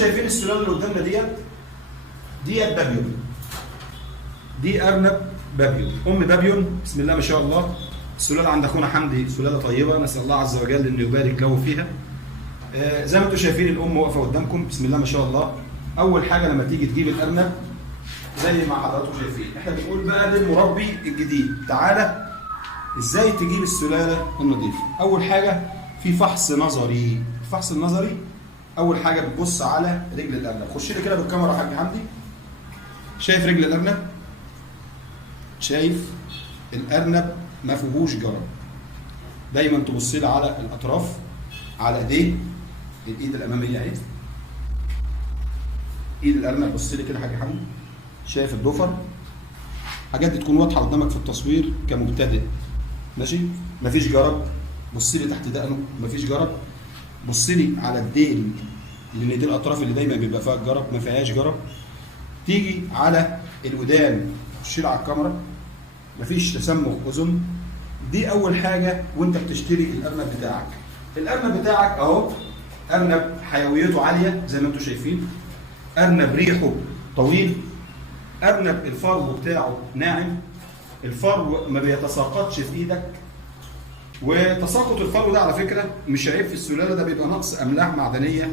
شايفين السلاله اللي قدامنا ديت بابيون. دي ارنب بابيون، ام بابيون بسم الله ما شاء الله. السلاله عند اخونا حمدي سلاله طيبه، نسال الله عز وجل انه يبارك له فيها. زي ما انتم شايفين الام واقفه قدامكم بسم الله ما شاء الله. اول حاجه لما تيجي تجيب الارنب زي ما حضراتكم شايفين، احنا بنقول بقى للمربي الجديد تعالى ازاي تجيب السلاله النظيفه. اول حاجه في فحص نظري. الفحص النظري اول حاجه بتبص على رجل الارنب. خش لي كده بالكاميرا يا حاج حمدي. شايف رجل الارنب؟ شايف الارنب ما فيهوش جرب. دايما تبص لي على الاطراف، على ايديه، الايد الاماميه اهي، ايد الارنب. بص لي كده يا حاج حمدي. شايف الضفر؟ حاجات دي تكون واضحه قدامك في التصوير كمبتدئ، ماشي؟ مفيش جرب. بص لي تحت دقنه مفيش جرب. بص لي على الديل، لان دي الاطراف اللي دايما بيبقى فيها الجرب، ما فيهاش جرب. تيجي على الودان، خش لي على الكاميرا، مفيش تسمخ اذن. دي اول حاجه وانت بتشتري الارنب بتاعك. الارنب بتاعك اهو ارنب حيويته عاليه زي ما انتم شايفين، ارنب ريحه طويل، ارنب الفرو بتاعه ناعم، الفرو ما بيتساقطش في ايدك. وتساقط الفرو ده على فكره مش عيب في السلاله، ده بيبقى نقص املاح معدنيه،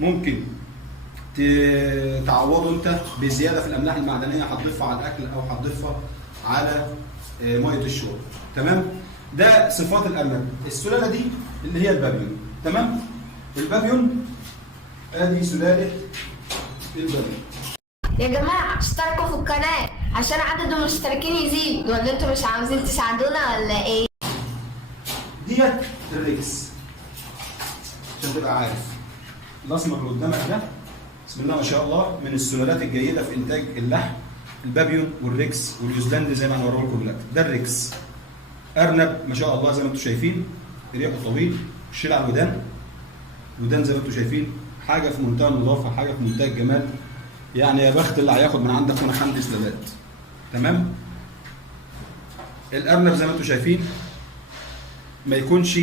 ممكن تعوضه انت بزياده في الاملاح المعدنيه هتضيفها على الاكل او هتضيفها على ميه الشرب. تمام؟ ده صفات الارنب. السلاله دي اللي هي البابيون. تمام؟ البابيون ادي سلاله البابيون. يا جماعة اشتركوا في القناة عشان عدد المشتركين يزيد، ولا انتوا مش عاوزين تساعدونا ولا ايه؟ ديت الريكس عشان تبقى عارف. الاسمر اللي قدامك ده بسم الله ما شاء الله من السلالات الجيده في انتاج اللحم. البابيون والريكس والنيوزيلندي زي ما هنوريه لكم دلوقتي. ده الريكس ارنب ما شاء الله زي ما انتم شايفين، ريحه طويل، شيل على الودان. الودان زي ما انتم شايفين حاجه في منتهى النظافه، حاجه في منتهى الجمال. يعني يا بخت اللي هياخد من عندك هنا حمدي سلالات. تمام؟ الارنب زي ما انتم شايفين ما يكونش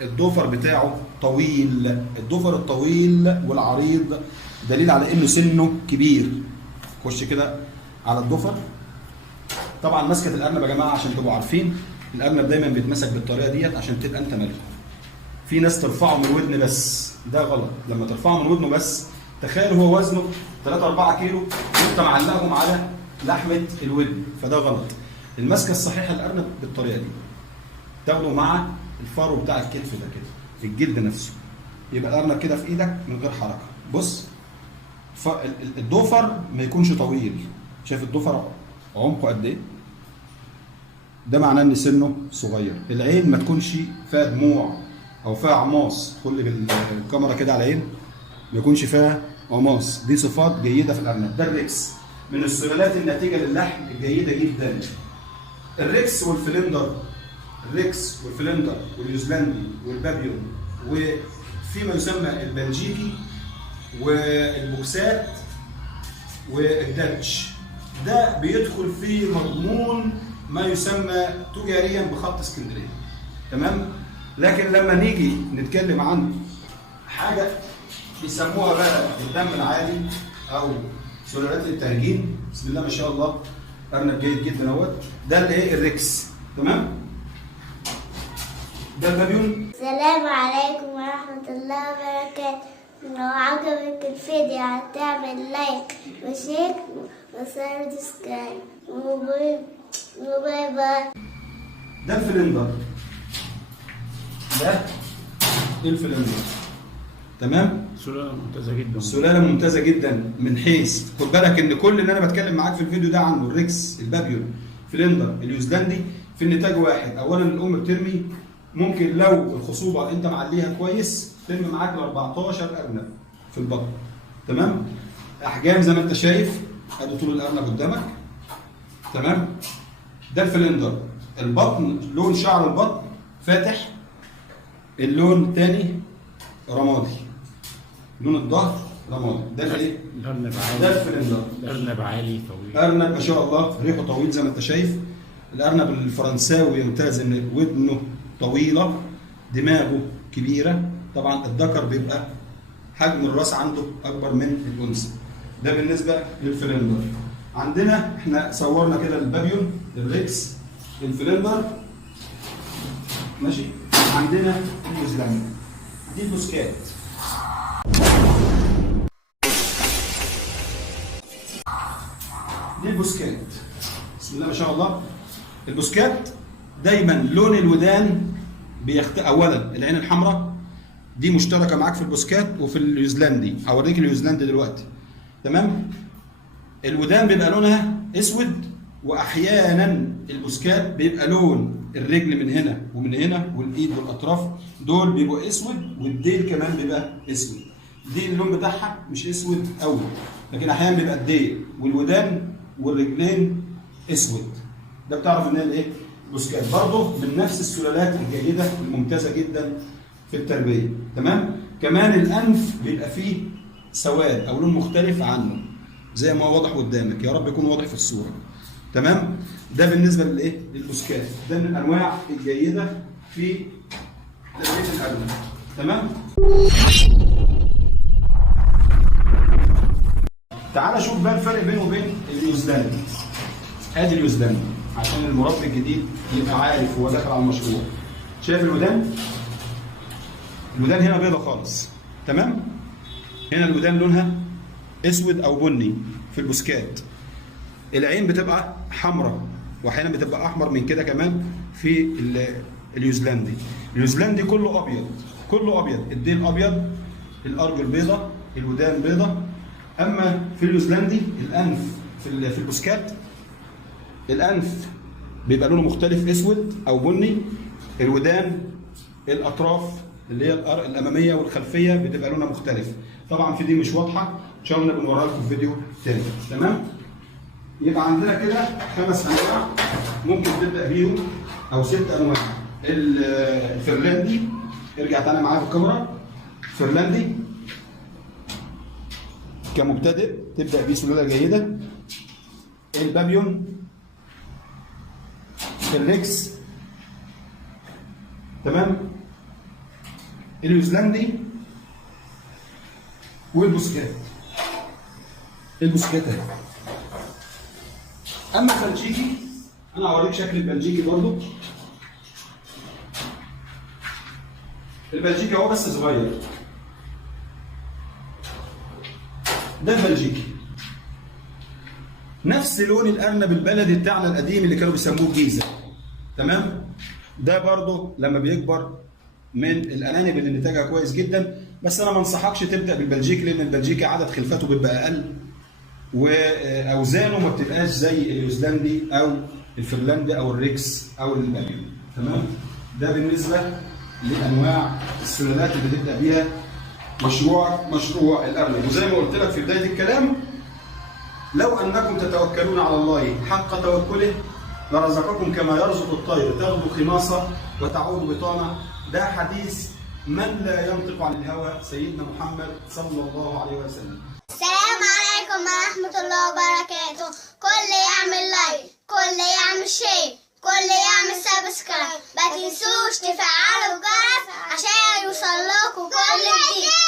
الضفر بتاعه طويل. الضفر الطويل والعريض دليل على انه سنه كبير. خش كده على الضفر. طبعا مسكه الارنب يا جماعه عشان تبقوا عارفين، الارنب دايما بيتمسك بالطريقه ديت عشان تبقى انت ملك. في ناس ترفعه من الودن بس، ده غلط. لما ترفعه من ودنه بس تخيل هو وزنه 3 4 كيلو وانت معلقهم على لحمه الودن، فده غلط. المسكه الصحيحه الارنب بالطريقه دي، تاخده مع الفرو بتاع الكتف ده كده، الجلد نفسه، يبقى الارنب كده في ايدك من غير حركه. بص الضفر ما يكونش طويل. شايف الضفر عمقه قد ايه؟ ده معناه ان سنه صغير. العين ما تكونش فيها دموع او فيها عماص. خلي بالكاميرا كده على العين ما يكونش فيها عماص. دي صفات جيده في الارنب. ده الريكس من السلالات الناتجه للحم الجيده جدا. الريكس والفلندر، الريكس والفلندر والنيوزيلندي والبابيون وفيما يسمى البلجيكي والبوكسات والداتش، ده بيدخل في مضمون ما يسمى تجاريا بخط اسكندريه. تمام؟ لكن لما نيجي نتكلم عن حاجه بيسموها بقى الدم العالي او سلالات التهجين، بسم الله ما شاء الله ارنب جيد جدا اهوت. ده اللي ايه؟ الريكس. تمام؟ ده البابيون. السلام عليكم ورحمة الله وبركاته. لو عجبك الفيديو هتعمل لايك وشير وسبسكرايب وباي باي. ده الفلندر. ده الفلندر. تمام؟ سلالة ممتازة جدا. سلالة ممتازة جدا من حيث خد بالك ان كل اللي انا بتكلم معاك في الفيديو ده عنه الريكس، البابيون، فلندر، النيوزيلندي في النتاج واحد. اولا الام بترمي ممكن لو الخصوبة انت معليها كويس ترمي معاك ل 14 ارنب في البطن. تمام؟ احجام زي ما انت شايف، ادي طول الارنب قدامك. تمام؟ ده الفلندر. البطن لون شعر البطن فاتح، اللون الثاني رمادي، لون الظهر رمادي. ده الايه؟ الأرنب عالي. ده الفلندر. الأرنب عالي طويل. ارنب ما شاء الله ريحه طويل زي ما انت شايف. الارنب الفرنساوي يمتاز ان ودنه طويله، دماغه كبيره. طبعا الذكر بيبقى حجم الراس عنده اكبر من الانثى. ده بالنسبه للفلندر. عندنا احنا صورنا كده البابيون، الريكس، الفلندر، ماشي. عندنا النيوزيلندي، دي البوسكات. دي البوسكات، بسم الله ما شاء الله. البوسكات دايما لون الودان اولا العين الحمراء دي مشتركه معاك في البوسكات وفي النيوزيلندي. هوريك النيوزيلندي دلوقتي، تمام. الودان بيبقى لونها اسود، واحيانا البوسكات بيبقى لون الرجل من هنا ومن هنا والايد والاطراف دول بيبقوا اسود، والديل كمان بيبقى اسود. دي اللون بتاعها مش اسود قوي، لكن احيانا بيبقى الديل والودان والرجلين اسود. ده بتعرف ان هي الايه؟ بوسكات. برضه من نفس السلالات الجيده الممتازه جدا في التربيه، تمام. كمان الانف بيبقى فيه سواد او لون مختلف عنه زي ما هو واضح قدامك، يا رب يكون واضح في الصوره، تمام. ده بالنسبه للايه؟ للبوسكات. ده من الانواع الجيده في تربيه الارنب، تمام. تعال شوف بقى الفرق بينه وبين النيوزيلندي. ادي النيوزيلندي عشان المربي الجديد يبقى عارف هو داخل على المشروع. شايف الودان؟ الودان هنا بيضه خالص، تمام. هنا الودان لونها اسود او بني في البوسكات. العين بتبقى حمراء واحيانا بتبقى احمر من كده كمان في النيوزيلندي. النيوزيلندي كله ابيض، كله ابيض، الديل ابيض، الارجل بيضه، الودان بيضه. اما في النيوزيلندي الانف في البوسكات الانف بيبقى لونه مختلف، اسود او بني. الودان الاطراف اللي هي الاماميه والخلفيه بتبقى لونها مختلف. طبعا في دي مش واضحه، ان شاء الله بنوريها لكم في فيديو تاني، تمام. يبقى عندنا كده 5 انواع ممكن تبدا بيهم او 6 انواع. الفرلاندي، ارجع تاني معايا في الكاميرا. فرلاندي كمبتدئ تبدا بيه سلاله جيده. البابيون، الريكس، تمام. النيوزيلندي والبوسكات. البوسكات اهي. اما البلجيكي انا هوريك شكل البلجيكي برضو. البلجيكي هو بس صغير. ده البلجيكي نفس لون الارنب البلدي بتاعنا القديم اللي كانوا بيسموه الجيزه، تمام. ده برضو لما بيكبر من الارانب اللي نتاجها كويس جدا، بس انا ما انصحكش تبدا بالبلجيكي لان البلجيكي عدد خلفاته بيبقى اقل واوزانه ما بتبقاش زي النيوزيلندي او الفرلاندي او الريكس او البابيون، تمام. ده بالنسبه لانواع السلالات اللي تبدا بيها مشروع الارنب. وزي ما قلت لك في بدايه الكلام، لو انكم تتوكلون على الله حق توكله لرزقكم كما يرزق الطير تغدو خماصه وتعود بطانه. ده حديث من لا ينطق عن الهوى سيدنا محمد صلى الله عليه وسلم. السلام عليكم ورحمة الله وبركاته. كل يعمل لايك، كل يعمل شير، كل يعمل سبسكرايب. ما تنسوش تفعلوا الجرس عشان يوصل لكم كل جديد.